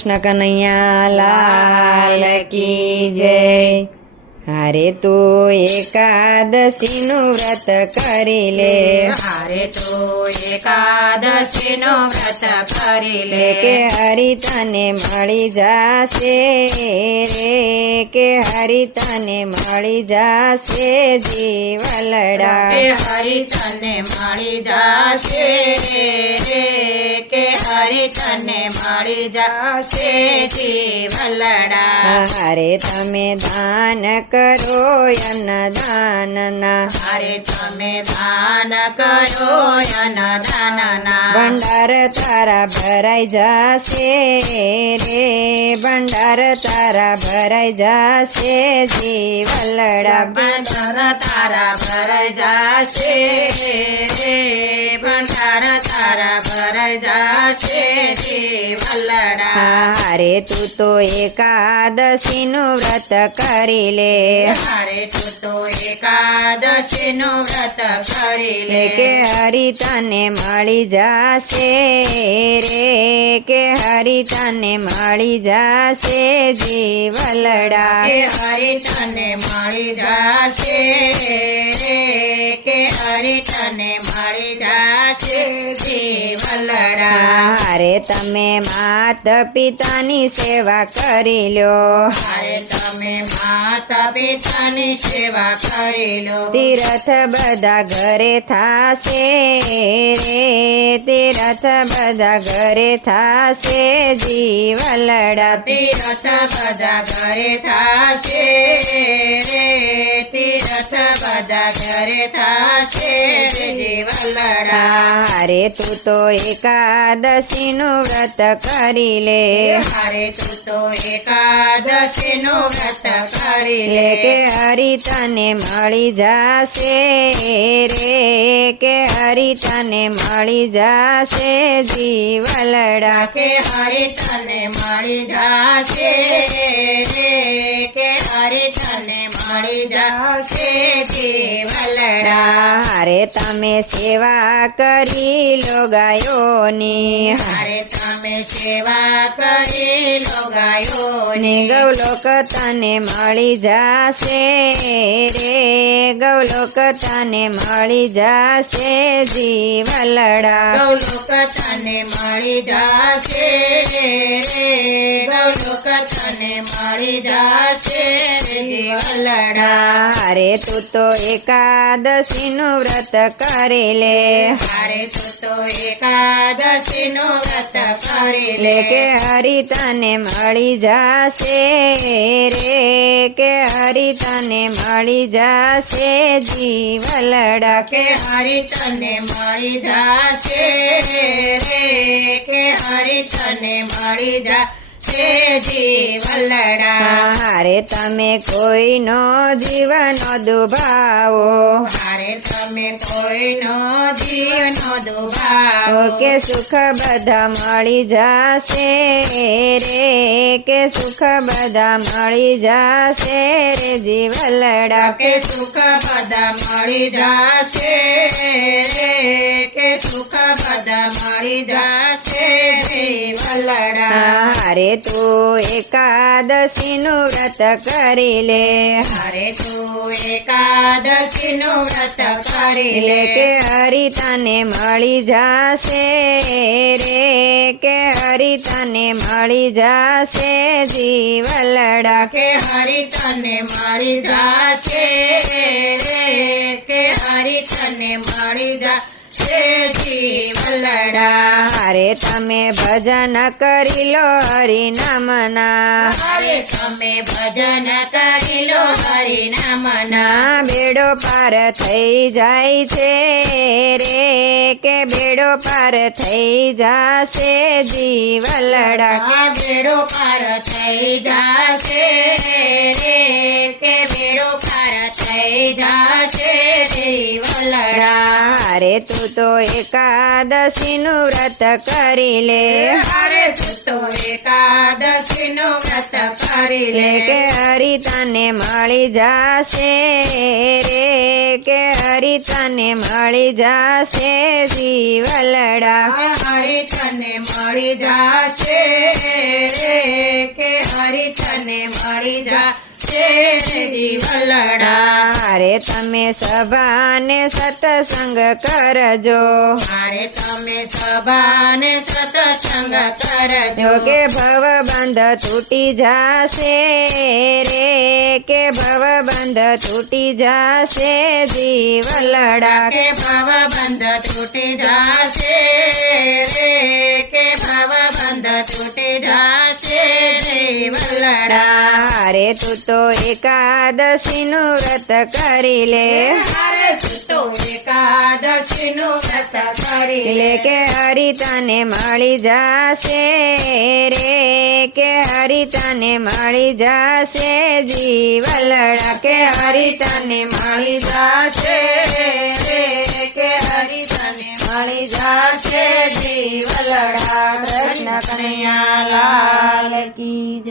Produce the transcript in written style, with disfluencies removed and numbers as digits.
કૃષ્ણ કનૈયા લાલ કી જય। હારે તું એકાદશીનું વ્રત કરી લે, હારે તો એકાદશીનું વ્રત કરી લે, કે હરિ તને મળી જાશે રે, કે હરિ તને મળી જાશે જીવલડા, કે હરિ તને મળી જાશે રે, કે હરિ તને મળી જાશે જીવલડા। હારે તમે દાન કરો અન્નદાનના, હારે તમે દાન કરો અન્નદાનના, ભંડાર તારા ભરાઈ જાશે રે, ભંડાર તારા ભરાઈ જાશે જીવલડા, ભંડાર તારા ભરાઈ જાશે રે, ભંડાર તારા ભરાઈ જાશે જીવલડા। હારે તું તો એકાદશીનું વ્રત કરી લે, હારે તું તો એકાદશીનું વ્રત કરી લે, કે હરિ તને મળી જાશે રે, કે હરિ તને મળી જાશે જીવલડા, કે હરિ તને મળી જાશે રે, કે હરિ તને મળી જાશે જીવલડા। હારે તમે માત પિતાની સેવા કરી લ્યો, હારે તમે માતા પિતાની સેવા કરી લો, તીરથ બધા ઘરે થાશે રે, તીરથ બધા ઘરે થાશે જીવલડા, તીરથ બધા ઘરે થાશે રે, તીરથ બધા ઘરે થાશે જીવલડા। હારે તું તો એકાદશીનું વ્રત કરી લે, હારે તું તો એકાદશીનું વ્રત કરી લે, કે હરિ તને મળી જાશે રે, કે હરિ તને મળી જાશે જીવલડા, કે હરિ તને મળી જાશે રે, કે હરિ તને મળી જાશે જીવલડા। હારે તમે સેવા કરી લો ગાયોની, હારે તમે સેવા કરી લો ગાયોની, ગૌલોક તને મળી જાશે રે, ગૌલોક તને મળી જાશે જીવલડા, ગૌલોક તને મળી જાશે રે, ગૌલોક તને મળી જાશે જીવલડા। હારે તું તો એકાદશીનું વ્રત કરી લે, હારે તું તો એકાદશીનું વ્રત કરી લે, કે હરિ તને મળી જાશે રે, કે હરિ તને મળી જાશે જીવલડા, કે હરિ તને મળી જાશે રે, કે હરિ તને મળી જાશે જીવલડા। હારે તમે કોઈનો જીવનો દુભાવો, હારે તમે કોઈનો જીવનો દુભાવો, કે સુખ બધા મળી જાશે રે, કે સુખ બધા મળી જાશે રે જીવલડા, કે સુખ બધા મળી જાશે રે, કે સુખ બધા મળી જાશે જીવલડા। હારે તું એકાદશીનું વ્રત કરી લે, હારે તું એકાદશીનું વ્રત કરી લે, કે હરિ તને મળી જાશે રે, કે હરિ તને મળી જાશે જીવલડા, કે હરિ તને મળી જાશે રે, કે હરિ તને મળી જાશે જીવલડા। હારે તમે ભજન કરી લો હરિ નામના, હારે તમે ભજન કરી લો હરિ નામના, બેડો પાર થઈ જાય છે રે, કે બેડો પાર થઈ જાશે જીવલડા, કે બેડો પાર થઈ જાશે રે, કે બેડો પાર થઈ જાશે જીવલડા। હારે તું તો એકાદશીનું વ્રત કરી લે, હારે તું તો એકાદશીનું વ્રત કરી લે, કે હરિ તને મળી જાશે રે, કે હરિ તને મળી જાશે જીવ જીવલડા હરી તને મળી જાશે કે હરી તને મળી જાશે જીવલડા અરે તમે સભાને સત્સંગ કરજો મારે તમે સભાને સત્સંગ કરજો જો કે ભવબંધ તૂટી જાશે રે કે ભવબંધ તૂટી જાશે જીવલડા કે ભવબંધ તૂટી જાશે રે કે ભવબંધ તૂટી જાશે જીવલડા અરે તું તો એકાદશીનું વ્રત કરી લે અરે તું તો એકાદશીનું વ્રત કરી લે કે હરી તને મળી જાશે રે કે હરી તને મળી જાશે જીવલડા કે હરી તને મળી જાશે રે કે હરી તને મળી જાશે જીવલડા કૃષ્ણ કનૈયા લાલ કી જય.